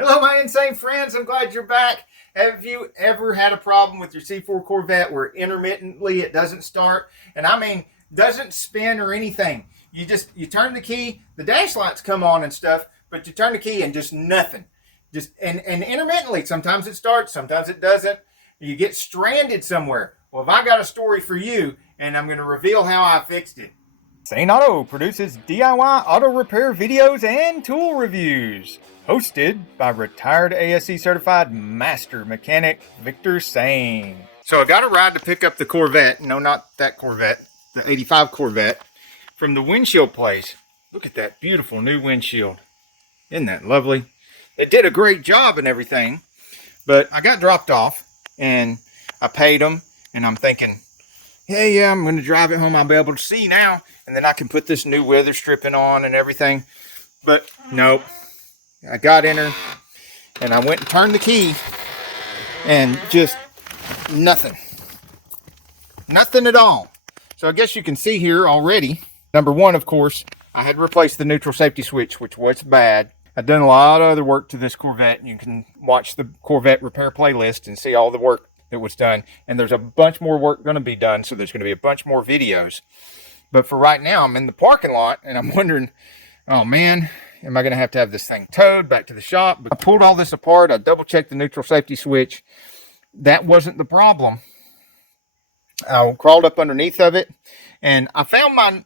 Hello, my insane friends. I'm glad you're back. Have you ever had a problem with your C4 Corvette where intermittently it doesn't start? And I mean, doesn't spin or anything. You turn the key, the dash lights come on and stuff, but you turn the key and just nothing. And intermittently, sometimes it starts, sometimes it doesn't. You get stranded somewhere. Well, I got a story for you, and I'm going to reveal how I fixed it. Saneauto produces DIY auto repair videos and tool reviews. Hosted by retired ASE certified master mechanic Victor Sane. So I got a ride to pick up the Corvette. No, not that Corvette. The 85 Corvette. From the windshield place. Look at that beautiful new windshield. Isn't that lovely? It did a great job and everything. But I got dropped off. And I paid them. And I'm thinking, yeah, I'm going to drive it home. I'll be able to see now. And then I can put this new weather stripping on and everything. But nope. I got in her and I went and turned the key and just nothing. Nothing at all. So I guess you can see here already. Number one, of course, I had replaced the neutral safety switch, which was bad. I've done a lot of other work to this Corvette. You can watch the Corvette repair playlist and see all the work that was done. And there's a bunch more work going to be done. So there's going to be a bunch more videos. But for right now, I'm in the parking lot and I'm wondering, oh man, am I going to have this thing towed back to the shop? But I pulled all this apart. I double checked the neutral safety switch. That wasn't the problem. I crawled up underneath of it and I found my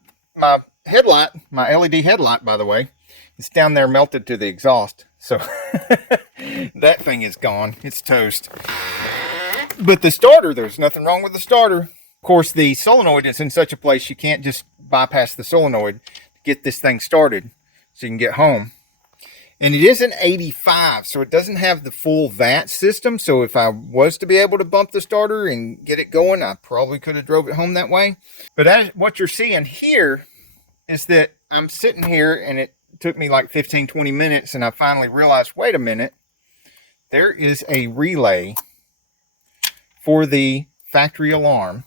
headlight, my LED headlight, by the way. It's down there melted to the exhaust. So that thing is gone. It's toast. But the starter, there's nothing wrong with the starter. Of course, the solenoid is in such a place you can't just bypass the solenoid to get this thing started so you can get home. And it is an 85, so it doesn't have the full VAT system. So if I was to be able to bump the starter and get it going, I probably could have drove it home that way. But what you're seeing here is that I'm sitting here and it took me like 15-20 minutes and I finally realized, wait a minute, there is a relay for the factory alarm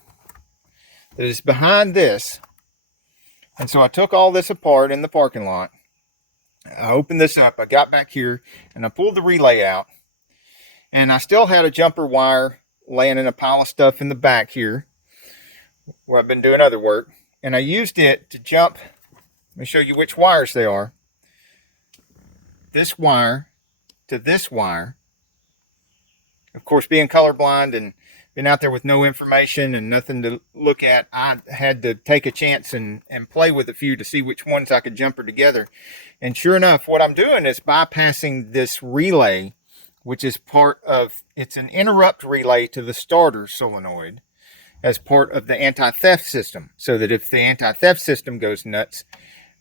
that is behind this. And so I took all this apart in the parking lot. I opened this up. I got back here and I pulled the relay out. And I still had a jumper wire laying in a pile of stuff in the back here where I've been doing other work. And I used it to jump. Let me show you which wires they are. This wire to this wire. Of course, being colorblind and been out there with no information and nothing to look at, I had to take a chance and play with a few to see which ones I could jumper together. And sure enough, what I'm doing is bypassing this relay, which is it's an interrupt relay to the starter solenoid as part of the anti-theft system. So that if the anti-theft system goes nuts,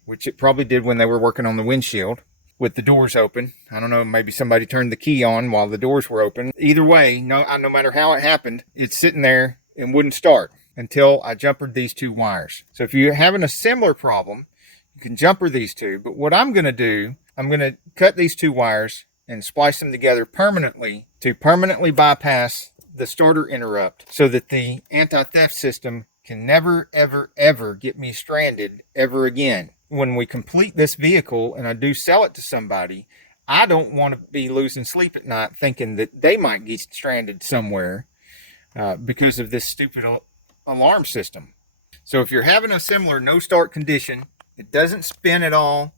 which it probably did when they were working on the windshield, with the doors open. I don't know, maybe somebody turned the key on while the doors were open. Either way, no matter how it happened, it's sitting there and wouldn't start until I jumpered these two wires. So if you're having a similar problem, you can jumper these two. But what I'm going to do, I'm going to cut these two wires and splice them together permanently to permanently bypass the starter interrupt so that the anti-theft system can never, ever, ever get me stranded ever again. When we complete this vehicle and I do sell it to somebody, I don't want to be losing sleep at night thinking that they might get stranded somewhere because of this stupid alarm system. So if you're having a similar no start condition, it doesn't spin at all,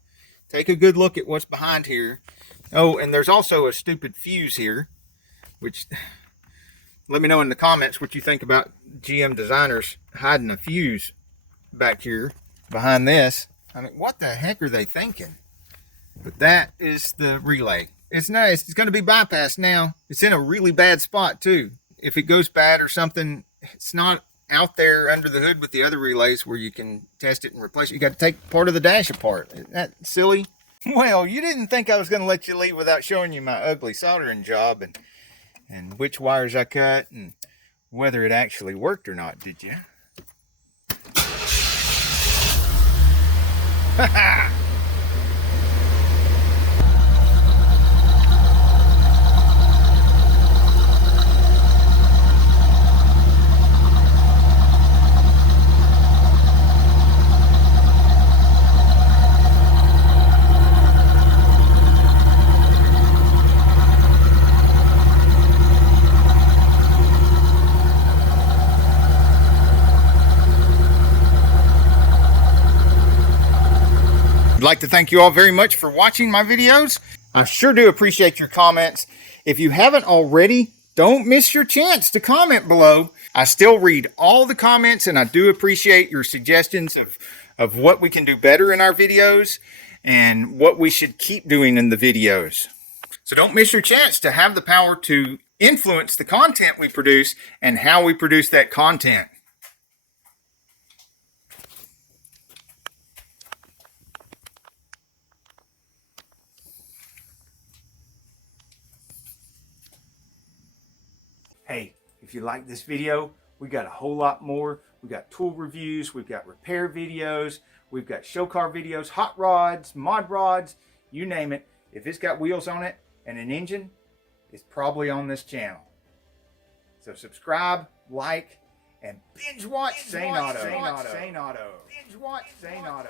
take a good look at what's behind here. Oh, and there's also a stupid fuse here, which let me know in the comments what you think about GM designers hiding a fuse back here behind this. I mean, what the heck are they thinking? But that is the relay. It's nice. It's going to be bypassed now. It's in a really bad spot too. If it goes bad or something, it's not out there under the hood with the other relays where you can test it and replace it. You got to take part of the dash apart. Isn't that silly? Well, you didn't think I was going to let you leave without showing you my ugly soldering job and which wires I cut and whether it actually worked or not, did you? Ha ha! like to thank you all very much for watching my videos. I sure do appreciate your comments. If you haven't already, don't miss your chance to comment below. I still read all the comments, and I do appreciate your suggestions of what we can do better in our videos and what we should keep doing in the videos. So don't miss your chance to have the power to influence the content we produce and how we produce that content. Hey, if you like this video, we got a whole lot more. We got tool reviews, we've got repair videos, we've got show car videos, hot rods, mod rods, you name it. If it's got wheels on it and an engine, it's probably on this channel. So subscribe, like, and binge watch Saneauto. Binge watch Saneauto.